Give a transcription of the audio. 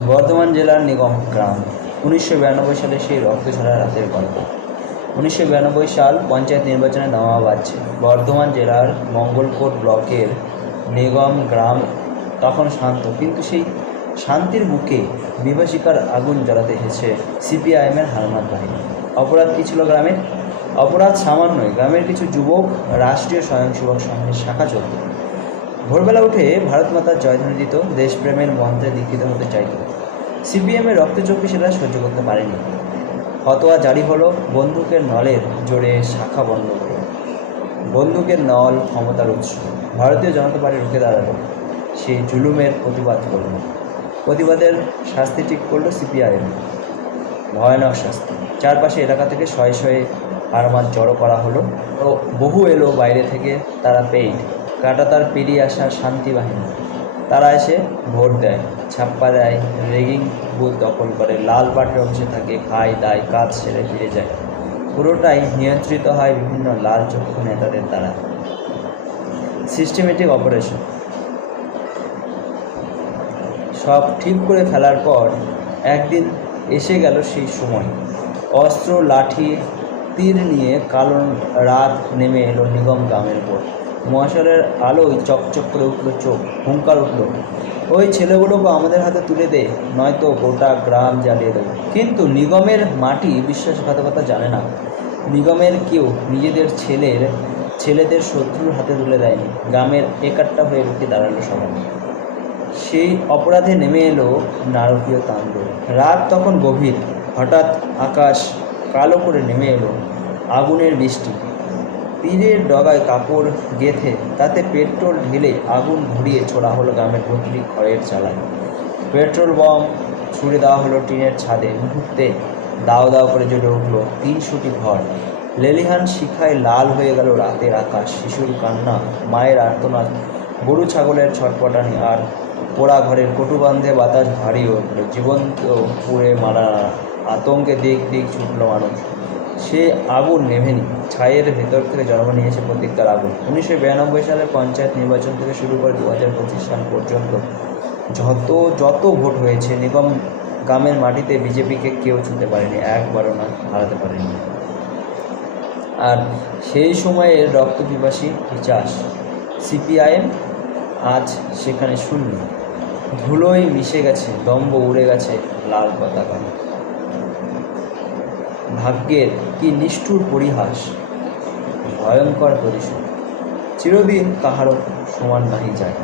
বর্ধমান জেলার নিগম গ্রাম। 1992 সালে সেই রক্তঝরা রাতের গল্প। 1992 সাল পঞ্চায়েত নির্বাচনে দামামা বাজছে। বর্ধমান জেলার মঙ্গলকোট ব্লকের নিগম গ্রাম তখন শান্ত, কিন্তু সেই শান্তির বুকে বিভাসিকার আগুন জ্বালাতে এসেছে সিপিআইএমের হারমাত বাহিনী। অপরাধ কী ছিল গ্রামে? অপরাধ সামান্যই। গ্রামের কিছু যুবক রাষ্ট্রীয় স্বয়ংসেবক সংঘের শাখা চলত। ভোরবেলা উঠে ভারত মাতার জয়ধ্বনি দিত, দেশপ্রেমের মন্ত্রে দীক্ষিত হতে চাইত। সিপিএমের রক্তচক্ষু সেটা সহ্য করতে পারেনি। ফতোয়া জারি হলো, বন্দুকের নলের জোরে শাখা বন্ধ হলো। বন্দুকের নল ক্ষমতার উৎস। ভারতীয় জনতা পার্টি রুখে দাঁড়ালো, সেই জুলুমের প্রতিবাদ করল। প্রতিবাদের শাস্তি ঠিক করলো সিপিআইএম, ভয়ানক শাস্তি। চারপাশে এলাকা থেকে শয়ে শয়ে হারমাত জড়ো করা হলো। বহু এলো বাইরে থেকে, তারা পেইড কাঁটাতার পেরিয়ে আসা শান্তি বাহিনী। তারা এসে ভোট দেয়, ছাপ্পা দেয়, রেগিং বুথ দখল করে, লাল পার্টির অফিসে থাকে, খায় দায়, কাজ সেরে ফিরে যায়। পুরোটাই নিয়ন্ত্রিত হয় বিভিন্ন লাল চক্ষু নেতাদের দ্বারা। Systematic operation. সব ঠিক করে ফেলার পর একদিন এসে গেল সেই সময়। অস্ত্র, লাঠি, তীর নিয়ে কালো রাত নেমে এলো নিগম গ্রামের উপর। মশালের আলোয় চকচক করে উঠল চোখ। হুঙ্কার উঠল, ওই ছেলেগুলোকে আমাদের হাতে তুলে দে, নয়তো গোটা গ্রাম জ্বালিয়ে দেবো। কিন্তু নিগমের মাটি বিশ্বাসঘাতকতা জানে না। নিগমের কেউ নিজেদের ছেলেদের শত্রুর হাতে তুলে দেয়নি। গ্রামের একাট্টা হয়ে রুখে দাঁড়ালো সবাই। সেই অপরাধে নেমে এলো নারকীয় তাণ্ডব। রাত তখন গভীর। হঠাৎ আকাশ কালো করে নেমে এলো আগুনের বৃষ্টি। তীরের ডগায় কাপড় গেঁথে তাতে পেট্রোল ঢেলে আগুন ধরিয়ে ছোড়া হলো গ্রামের প্রতিটি ঘরের চালায়। পেট্রোল বম ছুড়ে দেওয়া হলো টিনের ছাদে। মুহূর্তে দাও দাও করে জ্বলে উঠল 300টি ঘর। লেলিহান শিখায় লাল হয়ে গেল রাতের আকাশ। শিশুর কান্না, মায়ের আর্তনাদ, গরু ছাগলের ছটপটানি, আর পোড়া ঘরের কটুগন্ধে বাতাস ভারী উঠল। জীবন্ত পুড়ে মারা আতঙ্কে দিক দিক ছুটল মানুষ। সে আগুন নেভেনি। ছায়ের ভেতর থেকে জন্ম নিয়েছে প্রতিজ্ঞার আগুন। 1992 সালে পঞ্চায়েত নির্বাচন থেকে শুরু করে 2025 সাল পর্যন্ত যত ভোট হয়েছে, নিগম গ্রামের মাটিতে বিজেপিকে কেউ ছুঁতে পারেনি, একবারও না হারাতে পারেনি। আর সেই সময়ের রক্তপিপাসী ইতিহাস সিপিআইএম আজ সেখানে শূন্য। ধুলোয় মিশে গেছে, দম্ভ উড়ে গেছে লাল পতাকা। ভাগ্যের কি নিষ্ঠুর পরিহাস, ভয়ঙ্কর প্রতিশোধ। চিরদিন কাহারও সমান নাহি যায়।